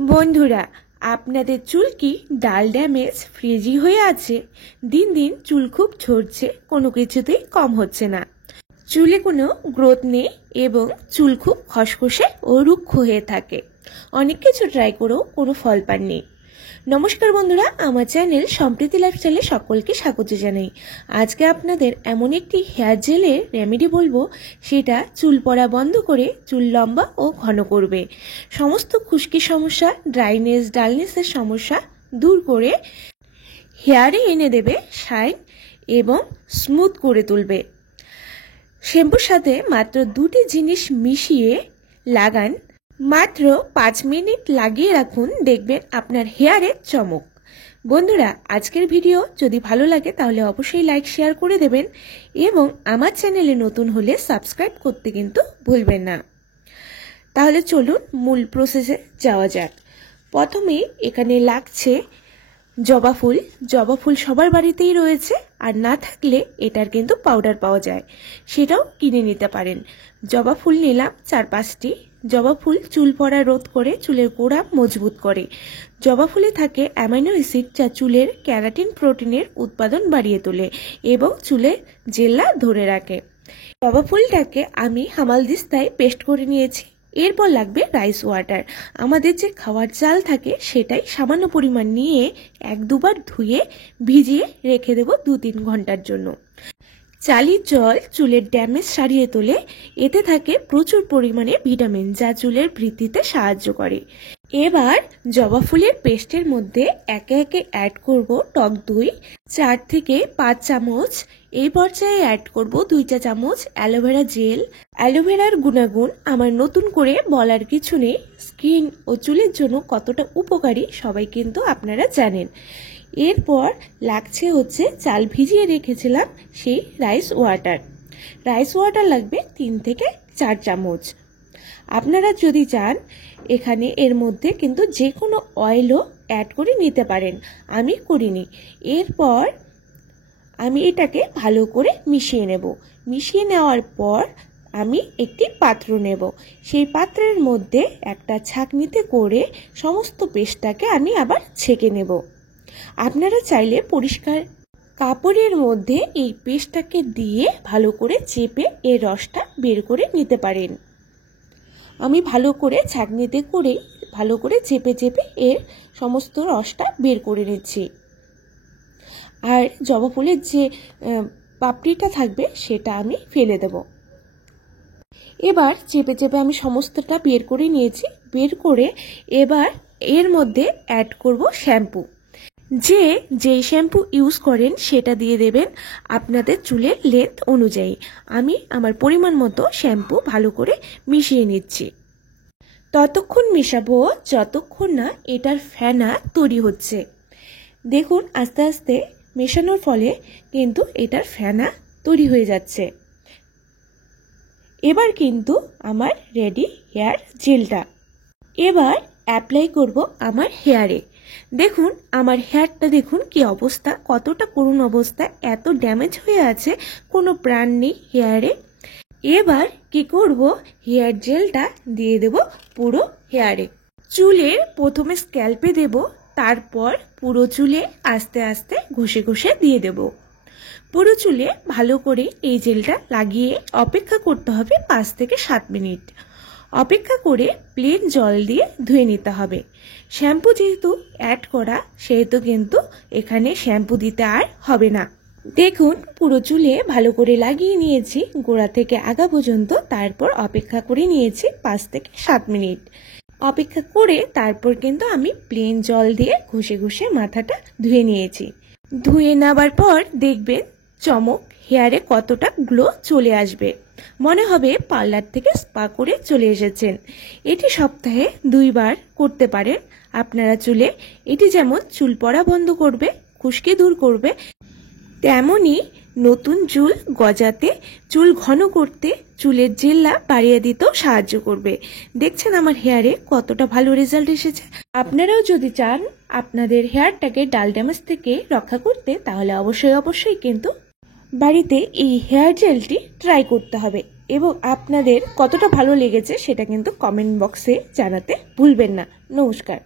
বন্ধুরা, আপনাদের চুল কি ডাল ড্যামেজ ফ্রিজি হয়ে আছে? দিন দিন চুল খুব ঝরছে, কোনো কিছুতেই কম হচ্ছে না। চুলে কোনো গ্রোথ নেই এবং চুল খুব খসখসে ও রুক্ষ হয়ে থাকে। অনেক কিছু ট্রাই করেও কোনো ফল পাননি। নমস্কার বন্ধুরা, আমার চ্যানেল সম্প্রীতি লাইফস্টাইলে সকলকে স্বাগত জানাই। আজকে আপনাদের এমন একটি হেয়ার জেলের রেমেডি বলবো, সেটা চুল পড়া বন্ধ করে চুল লম্বা ও ঘন করবে। সমস্ত খুশকি সমস্যা, ড্রাইনেস, ডালনেসের সমস্যা দূর করে হেয়ারে এনে দেবে শাইন এবং স্মুথ করে তুলবে। শ্যাম্পুর সাথে মাত্র দুটি জিনিস মিশিয়ে লাগান, মাত্র 5 মিনিট লাগিয়ে রাখুন, দেখবেন আপনার হেয়ারের চমক। বন্ধুরা, আজকের ভিডিও যদি ভালো লাগে তাহলে অবশ্যই লাইক শেয়ার করে দেবেন এবং আমার চ্যানেলে নতুন হলে সাবস্ক্রাইব করতে কিন্তু ভুলবেন না। তাহলে চলুন মূল প্রসেসে যাওয়া যাক। প্রথমে এখানে লাগছে জবা ফুল। জবা ফুল সবার বাড়িতেই রয়েছে, আর না থাকলে এটার কিন্তু পাউডার পাওয়া যায়, সেটাও কিনে নিতে পারেন। জবা ফুল নিলাম 4-5টি। জবা ফুল চুল পড়া রোধ করে, চুলের গোড়া মজবুত করে। জবা ফুলে থাকে অ্যামাইনো অ্যাসিড, যা চুলের ক্যারাটিন প্রোটিনের উৎপাদন বাড়িয়ে তোলে এবং চুলে জেল্লা ধরে রাখে। জবা ফুলটাকে আমি হামালদিস্তায় পেস্ট করে নিয়েছি। এরপর লাগবে রাইস ওয়াটার। আমাদের যে খাওয়ার চাল থাকে সেটাই সামান্য পরিমাণ নিয়ে 1-2 বার ধুয়ে ভিজিয়ে রেখে দেব 2-3 ঘন্টার জন্য। চালের জল চুলের ড্যামেজ সারিয়ে তোলে। এতে থাকে প্রচুর পরিমাণে ভিটামিন, যা চুলের বৃদ্ধিতে সাহায্য করে। এবার জবা ফুলের পেস্টের মধ্যে একে একে অ্যাড করব টক দই 4 থেকে 5 চামচ। এই পর্যায়ে অ্যাড করব 2 চা চামচ অ্যালোভেরা জেল। অ্যালোভেরার গুণাগুণ আমার নতুন করে বলার কিছু নেই, স্কিন ও চুলের জন্য কতটা উপকারী সবাই কিন্তু আপনারা জানেন। এরপর লাগছে চাল ভিজিয়ে রেখেছিলাম সেই রাইস ওয়াটার। রাইস ওয়াটার লাগবে 3 থেকে 4 চামচ। আপনারা যদি চান এখানে এর মধ্যে কিন্তু যে কোনো অয়েলও অ্যাড করে নিতে পারেন, আমি করিনি। এরপর আমি এটাকে ভালো করে মিশিয়ে নেব। মিশিয়ে নেওয়ার পর আমি একটি পাত্র নেব। সেই পাত্রের মধ্যে একটা ছাঁকনিতে করে সমস্ত পেস্টটাকে আমি আবার ছেঁকে নেব। আপনারা চাইলে পরিষ্কার কাপড়ের মধ্যে এই পেস্টটাকে দিয়ে ভালো করে চেপে এর রসটা বের করে নিতে পারেন। আমি ভালো করে ছাঁকনিতে করে ভালো করে চেপে চেপে এর সমস্ত রসটা বের করে নিচ্ছি। আর জবা ফুলের যে পাপড়িটা থাকবে সেটা আমি ফেলে দেব। এবার চেপে চেপে আমি সমস্তটা বের করে নিয়েছি। বের করে এবার এর মধ্যে অ্যাড করব শ্যাম্পু। যেই শ্যাম্পু ইউজ করেন সেটা দিয়ে দেবেন আপনাদের চুলের লেন্থ অনুযায়ী। আমি আমার পরিমাণ মতো শ্যাম্পু ভালো করে মিশিয়ে নিচ্ছি। ততক্ষণ মেশাবো যতক্ষণ না এটার ফেনা তৈরি হচ্ছে। দেখুন আস্তে আস্তে মেশানোর ফলে কিন্তু এটার ফেনা তৈরি হয়ে যাচ্ছে। এবার কিন্তু আমার রেডি হেয়ার জেলটা। এবার অ্যাপ্লাই করব আমার হেয়ারে। দেখুন আমার হেয়ারটা, দেখুন কি অবস্থা, কতটা করুণ অবস্থা, এত ড্যামেজ হয়ে আছে, কোনো প্রাণ নেই হেয়ারে। এবার কি করব, হেয়ার জেলটা দিয়ে দেব পুরো হেয়ারে। চুলের প্রথমে স্ক্যাল্পে দেব, তারপর পুরো চুলে আস্তে আস্তে ঘষে ঘষে দিয়ে দেব। পুরো চুলে ভালো করে এই জেলটা লাগিয়ে অপেক্ষা করতে হবে 5 থেকে 7 মিনিট। অপেক্ষা করে প্লেন জল দিয়ে ধুয়ে নিতে হবে। শ্যাম্পু যেহেতু অ্যাড করা, সেহেতু কিন্তু এখানে শ্যাম্পু দিতে আর হবে না। দেখুন পুরো চুলে ভালো করে লাগিয়ে নিয়েছি গোড়া থেকে আগা পর্যন্ত। তারপর অপেক্ষা করে নিয়েছি 5 থেকে 7 মিনিট। অপেক্ষা করে তারপর কিন্তু আমি প্লেন জল দিয়ে ঘষে ঘষে মাথাটা ধুয়ে নিয়েছি। ধুয়ে নেবার পর দেখবেন চমক, হেয়ারে কতটা গ্লো চলে আসবে, মনে হবে পার্লার থেকে স্পা করে চলে এসেছেন। এটি সপ্তাহে 2 বার করতে পারেন আপনারা চুলে। এটি যেমন চুল পড়া বন্ধ করবে, খুশকি দূর করবে, তেমনি নতুন চুল গজাতে, চুল ঘন করতে, চুলের জেল্লা বাড়িয়ে দিতেও সাহায্য করবে। দেখছেন আমার হেয়ারে কতটা ভালো রেজাল্ট এসেছে। আপনারাও যদি চান আপনাদের হেয়ারটাকে ডাল ড্যামেজ থেকে রক্ষা করতে, তাহলে অবশ্যই কিন্তু বাড়িতে এই হেয়ার জেলটি ট্রাই করতে হবে এবং আপনাদের কতটা ভালো লেগেছে সেটা কিন্তু কমেন্ট বক্সে জানাতে ভুলবেন না। নমস্কার।